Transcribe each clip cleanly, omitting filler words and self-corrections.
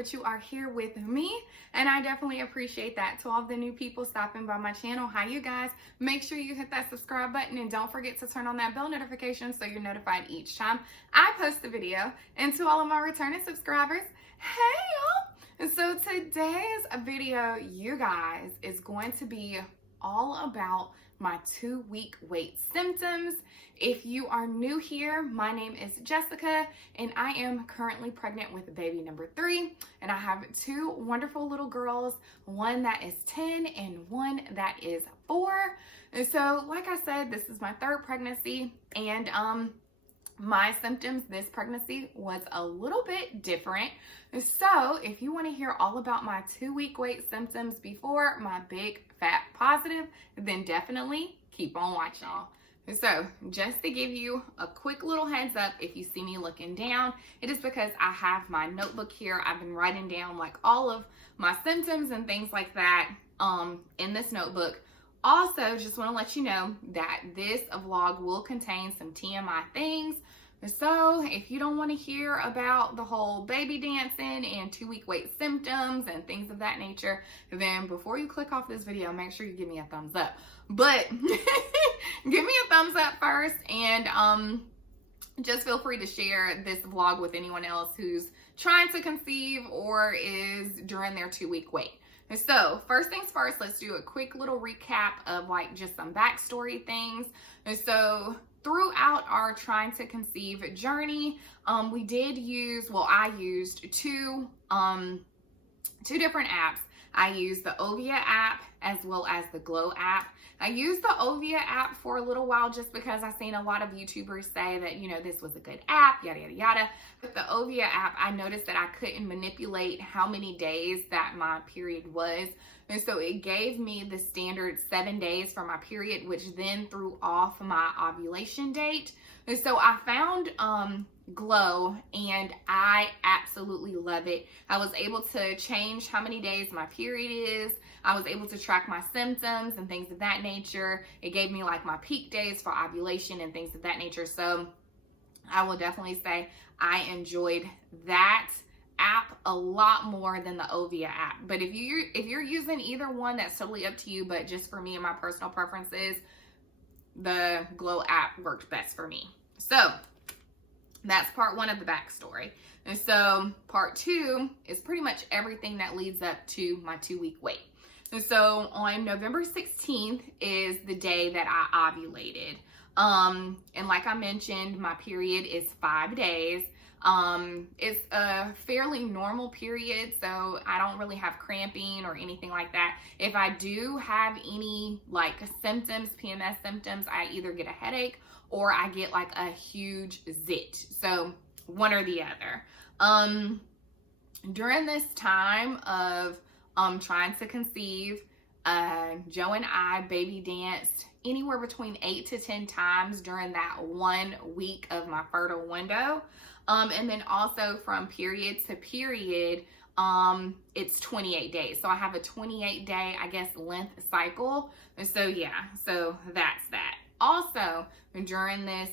but you are here with me, and I definitely appreciate that. To all the new people stopping by my channel, hi you guys. Make sure you hit that subscribe button and don't forget to turn on that bell notification so you're notified each time I post a video. And to all of my returning subscribers, hey y'all. So today's video, you guys, is going to be all about my 2-week wait symptoms. If you are new here, my name is Jessica and I am currently pregnant with baby number 3, and I have 2 wonderful little girls, one that is 10 and one that is 4. And so like I said, this is my 3rd pregnancy, and my symptoms this pregnancy was a little bit different. So if you want to hear all about my 2-week wait symptoms before my big fat positive, then definitely keep on watching. So just to give you a quick little heads up, if you see me looking down, it is because I have my notebook here. I've been writing down like all of my symptoms and things like that in this notebook. Also, just want to let you know that this vlog will contain some TMI things. So if you don't want to hear about the whole baby dancing and 2-week wait symptoms and things of that nature, then before you click off this video, make sure you give me a thumbs up. But give me a thumbs up first, and just feel free to share this vlog with anyone else who's trying to conceive or is during their 2-week wait. So first things first, let's do a quick little recap of like just some backstory things. And so throughout our trying to conceive journey, we did use, well, I used two different apps. I used the Ovia app as well as the Glow app. I used the Ovia app for a little while just because I've seen a lot of YouTubers say that, you know, this was a good app, yada, yada, yada. With the Ovia app, I noticed that I couldn't manipulate how many days that my period was. And so it gave me the standard 7 days for my period, which then threw off my ovulation date. And so I found Glow, and I absolutely love it. I was able to change how many days my period is. I was able to track my symptoms and things of that nature. It gave me like my peak days for ovulation and things of that nature. So I will definitely say I enjoyed that app a lot more than the Ovia app. But if you're using either one, that's totally up to you. But just for me and my personal preferences, the Glow app worked best for me. So that's part 1 of the backstory. And so part 2 is pretty much everything that leads up to my 2-week wait. And so on November 16th is the day that I ovulated. And like I mentioned, my period is 5 days. It's a fairly normal period, so I don't really have cramping or anything like that. If I do have any like symptoms, PMS symptoms, I either get a headache or I get like a huge zit. So one or the other. During this time of trying to conceive, Joe and I baby danced anywhere between 8 to 10 times during that 1 week of my fertile window. And then also from period to period, it's 28 days. So I have a 28-day, I guess, length cycle. And so yeah, so that's that. Also, during this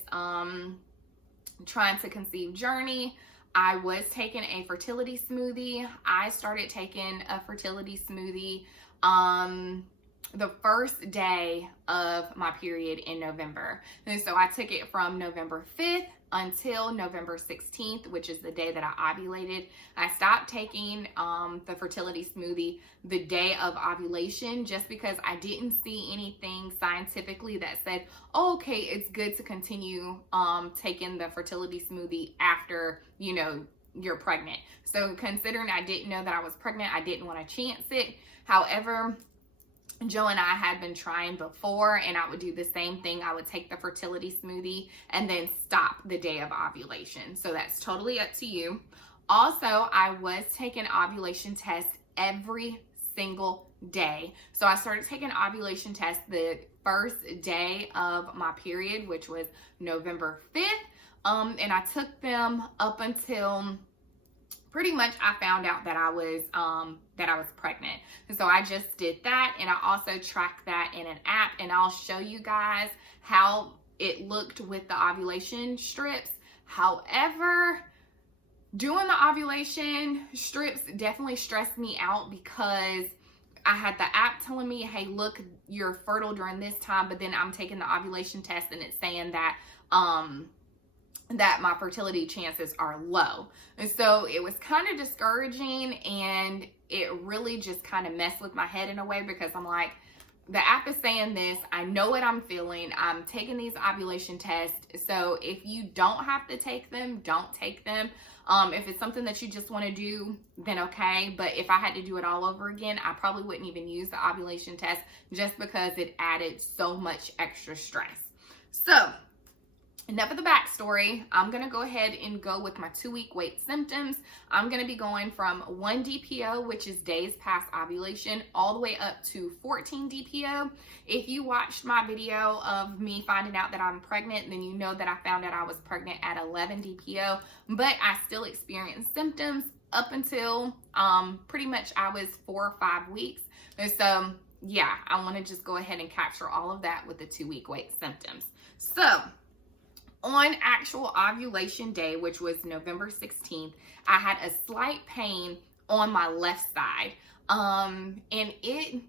trying to conceive journey, I was taking a fertility smoothie. I started taking a fertility smoothie the first day of my period in November. And so I took it from November 5th until November 16th, which is the day that I ovulated. I stopped taking the fertility smoothie the day of ovulation just because I didn't see anything scientifically that said, oh, okay, it's good to continue taking the fertility smoothie after, you know, you're pregnant. So considering I didn't know that I was pregnant, I didn't want to chance it. However, Joe and I had been trying before, and I would do the same thing. I would take the fertility smoothie and then stop the day of ovulation. So that's totally up to you. Also, I was taking ovulation tests every single day. So I started taking ovulation tests the first day of my period, which was November 5th. And I took them up until pretty much I found out that I was pregnant. And so I just did that, and I also tracked that in an app, and I'll show you guys how it looked with the ovulation strips. However, doing the ovulation strips definitely stressed me out because I had the app telling me, hey, look, you're fertile during this time, but then I'm taking the ovulation test and it's saying that that my fertility chances are low. And so it was kind of discouraging, and it really just kind of messed with my head in a way, because I'm like, the app is saying this, I know what I'm feeling, I'm taking these ovulation tests, so if you don't have to take them, don't take them. If it's something that you just want to do, then okay. But if I had to do it all over again, I probably wouldn't even use the ovulation test, just because it added so much extra stress. So enough of the backstory. I'm going to go ahead and go with my 2-week wait symptoms. I'm going to be going from 1 DPO, which is days past ovulation, all the way up to 14 DPO. If you watched my video of me finding out that I'm pregnant, then you know that I found out I was pregnant at 11 DPO, but I still experienced symptoms up until pretty much I was 4 or 5 weeks. And so, yeah, I want to just go ahead and capture all of that with the 2-week wait symptoms. So, on actual ovulation day, which was November 16th, I had a slight pain on my left side. And it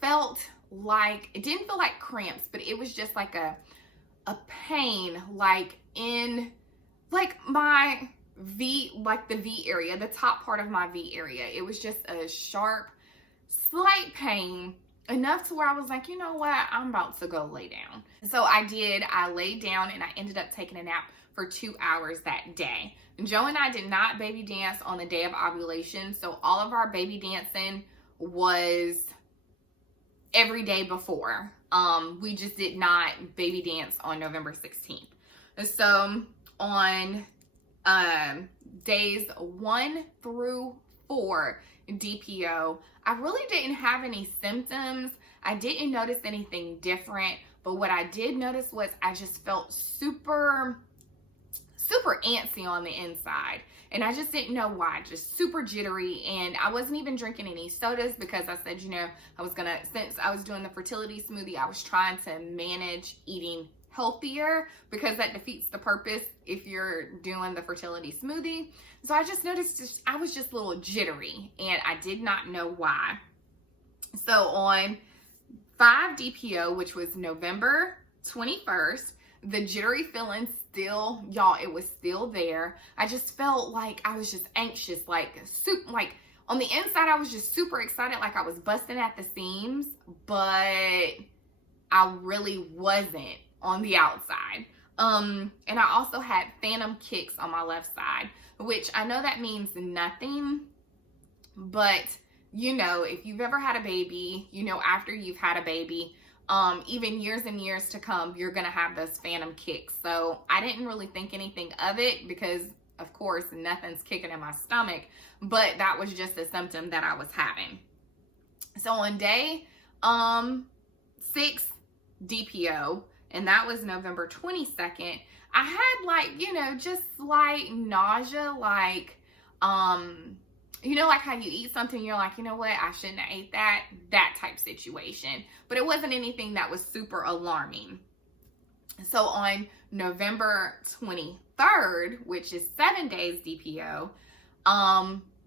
felt like, it didn't feel like cramps, but it was just like a pain, like in, like my V, like the V area, the top part of my V area. It was just a sharp, slight pain, enough to where I was like, you know what, I'm about to go lay down. So I did. I laid down and I ended up taking a nap for 2 hours that day. Joe and I did not baby dance on the day of ovulation, so all of our baby dancing was every day before. We just did not baby dance on November 16th. So on days 1 through 4 DPO, I really didn't have any symptoms. I didn't notice anything different, but what I did notice was I just felt super antsy on the inside, and I just didn't know why. Just super jittery, and I wasn't even drinking any sodas because I said, you know, I was gonna, since I was doing the fertility smoothie, I was trying to manage eating healthier, because that defeats the purpose if you're doing the fertility smoothie. So I just noticed I was just a little jittery, and I did not know why. So on 5 DPO, which was November 21st, the jittery feeling still, y'all, it was still there. I just felt like I was just anxious, like on the inside, I was just super excited, like I was busting at the seams, but I really wasn't on the outside. And I also had phantom kicks on my left side, which I know that means nothing, but you know, if you've ever had a baby, you know, after you've had a baby, even years and years to come, you're gonna have those phantom kicks. So I didn't really think anything of it because, of course, nothing's kicking in my stomach, but that was just a symptom that I was having. So on day 6 DPO, and that was November 22nd, I had like, you know, just slight nausea, like, you know, like how you eat something, you're like, you know what, I shouldn't have ate that type situation. But it wasn't anything that was super alarming. So on November 23rd, which is 7 days DPO,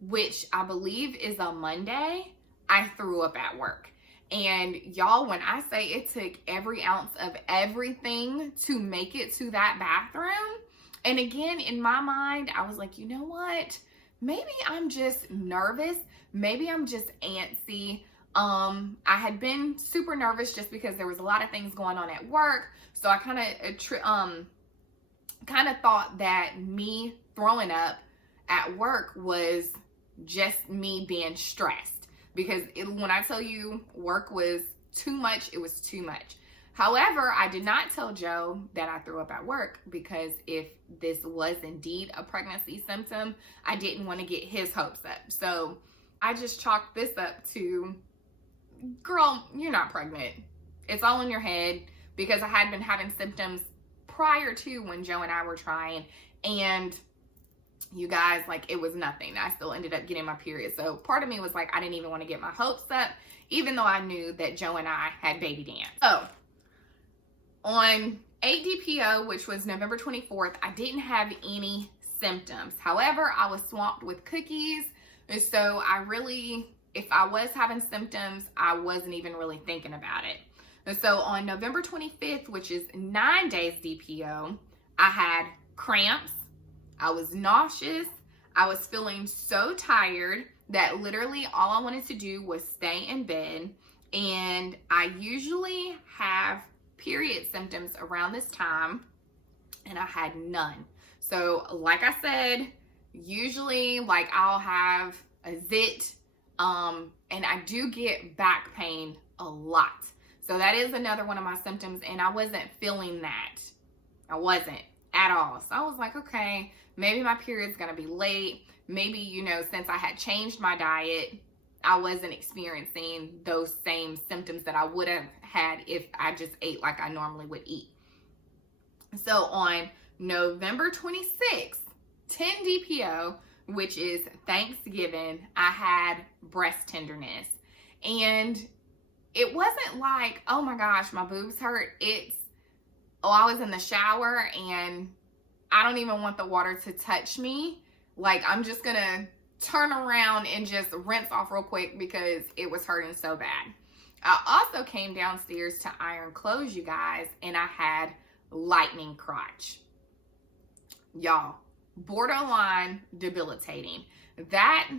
which I believe is a Monday, I threw up at work. And y'all, when I say it took every ounce of everything to make it to that bathroom, and again, in my mind, I was like, you know what? Maybe I'm just nervous. Maybe I'm just antsy. I had been super nervous just because there was a lot of things going on at work. So I kind of thought that me throwing up at work was just me being stressed. Because when I tell you work was too much, it was too much. However, I did not tell Joe that I threw up at work, because if this was indeed a pregnancy symptom, I didn't want to get his hopes up. So I just chalked this up to, girl, you're not pregnant. It's all in your head, because I had been having symptoms prior to when Joe and I were trying, and you guys, like, it was nothing. I still ended up getting my period. So part of me was like, I didn't even want to get my hopes up, even though I knew that Joe and I had baby dance. So on 8 DPO, which was November 24th, I didn't have any symptoms. However, I was swamped with cookies, and so if I was having symptoms, I wasn't even really thinking about it. And so on November 25th, which is 9 days DPO, I had cramps, I was nauseous, I was feeling so tired that literally all I wanted to do was stay in bed. And I usually have period symptoms around this time, and I had none. So like I said, usually like I'll have a zit, and I do get back pain a lot. So that is another one of my symptoms, and I wasn't feeling that. I wasn't at all. So I was like, okay, maybe my period's gonna be late. Maybe, since I had changed my diet, I wasn't experiencing those same symptoms that I would have had if I just ate like I normally would eat. So on November 26th, 10 DPO, which is Thanksgiving, I had breast tenderness. And it wasn't like, oh my gosh, my boobs hurt. I was in the shower and I don't even want the water to touch me. Like, I'm just gonna turn around and just rinse off real quick because it was hurting so bad. I also came downstairs to iron clothes, you guys, and I had lightning crotch. Y'all, borderline debilitating. That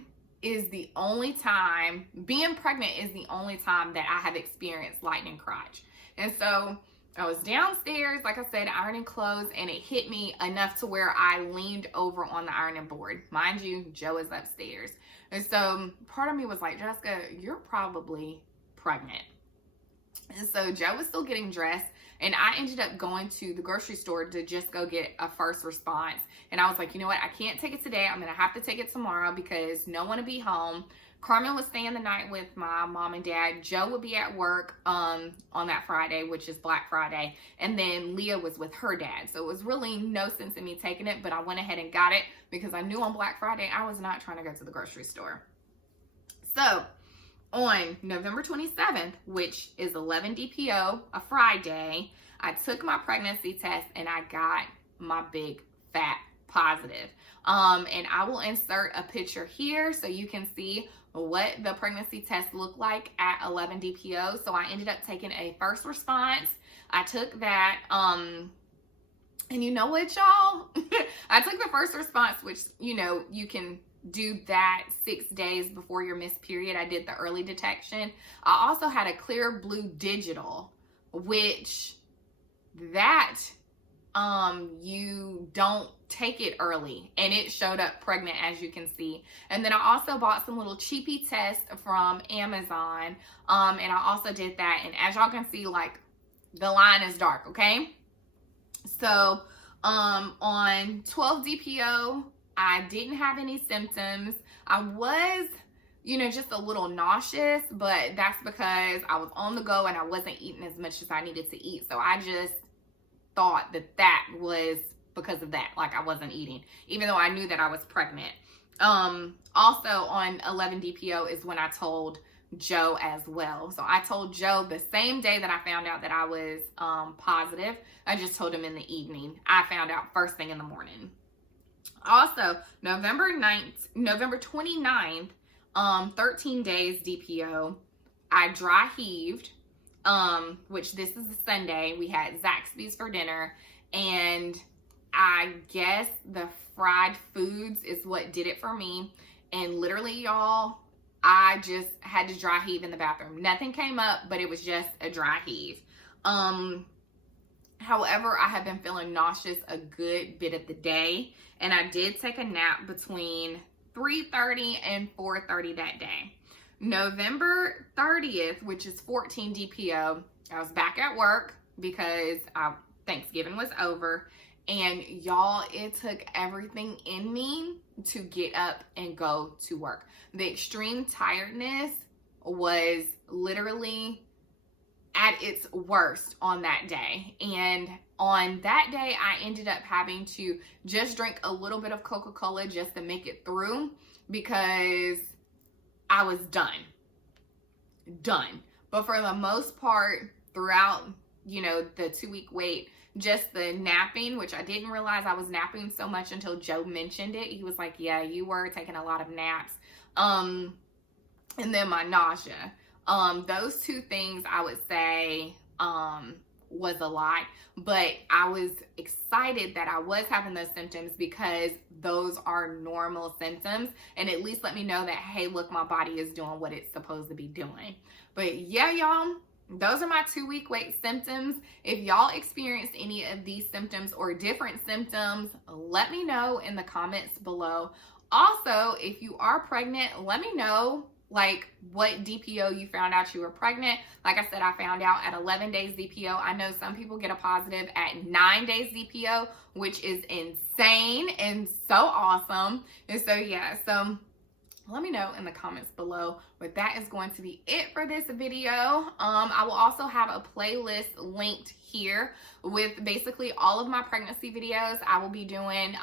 is the only time, being pregnant is the only time that I have experienced lightning crotch. And so I was downstairs, like I said, ironing clothes, and it hit me enough to where I leaned over on the ironing board. Mind you, Joe is upstairs. And so part of me was like, Jessica, you're probably pregnant. And so Joe was still getting dressed, and I ended up going to the grocery store to just go get a first response. And I was like, you know what? I can't take it today. I'm going to have to take it tomorrow because no one will be home. Carmen was staying the night with my mom and dad. Joe would be at work on that Friday, which is Black Friday. And then Leah was with her dad. So it was really no sense in me taking it, but I went ahead and got it because I knew on Black Friday I was not trying to go to the grocery store. So on November 27th, which is 11 DPO, a Friday, I took my pregnancy test and I got my big fat positive. And I will insert a picture here so you can see what the pregnancy test looked like at 11 DPO. So I ended up taking a first response. I took that, and you know what, y'all? I took the first response, which, you can do that 6 days before your missed period. I did the early detection. I also had a clear blue digital, which you don't take it early, and it showed up pregnant, as you can see. And then I also bought some little cheapy tests from Amazon, and I also did that. And as y'all can see, like, the line is dark, okay? So on 12 DPO, I didn't have any symptoms. I was, just a little nauseous, but that's because I was on the go and I wasn't eating as much as I needed to eat. So I just thought that was because of that. Like, I wasn't eating, even though I knew that I was pregnant. Also on 11 DPO is when I told Joe as well. So I told Joe the same day that I found out that I was positive. I just told him in the evening. I found out first thing in the morning. Also, November 29th, 13 days DPO, I dry heaved, which this is a Sunday. We had Zaxby's for dinner, and I guess the fried foods is what did it for me. And literally, y'all, I just had to dry heave in the bathroom. Nothing came up, but it was just a dry heave. However, I have been feeling nauseous a good bit of the day, and I did take a nap between 3:30 and 4:30 that day. November 30th, which is 14 DPO, I was back at work because Thanksgiving was over, and y'all, it took everything in me to get up and go to work. The extreme tiredness was literally at its worst on that day. And on that day, I ended up having to just drink a little bit of Coca-Cola just to make it through because I was done. But for the most part, throughout, you know, the 2-week wait, just the napping, which I didn't realize I was napping so much until Joe mentioned it. He was like, yeah, you were taking a lot of naps. And then my nausea. Those 2 things I would say was a lot, but I was excited that I was having those symptoms because those are normal symptoms, and at least let me know that, hey, look, my body is doing what it's supposed to be doing. But yeah, y'all, those are my 2-week wait symptoms. If y'all experienced any of these symptoms or different symptoms, let me know in the comments below. Also, if you are pregnant, let me know like what DPO you found out you were pregnant. Like I said, I found out at 11 days DPO. I know some people get a positive at 9 days DPO, which is insane and so awesome. And so yeah, so let me know in the comments below. But that is going to be it for this video. I will also have a playlist linked here with basically all of my pregnancy videos. I will be doing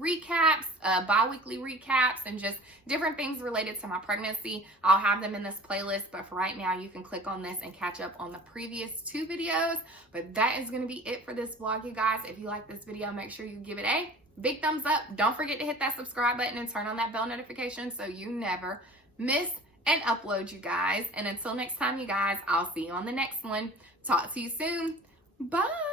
recaps, bi-weekly recaps, and just different things related to my pregnancy. I'll have them in this playlist, but for right now, you can click on this and catch up on the previous 2 videos. But that is going to be it for this vlog, you guys. If you like this video, make sure you give it a big thumbs up. Don't forget to hit that subscribe button and turn on that bell notification so you never miss an upload, you guys. And until next time, you guys, I'll see you on the next one. Talk to you soon. Bye.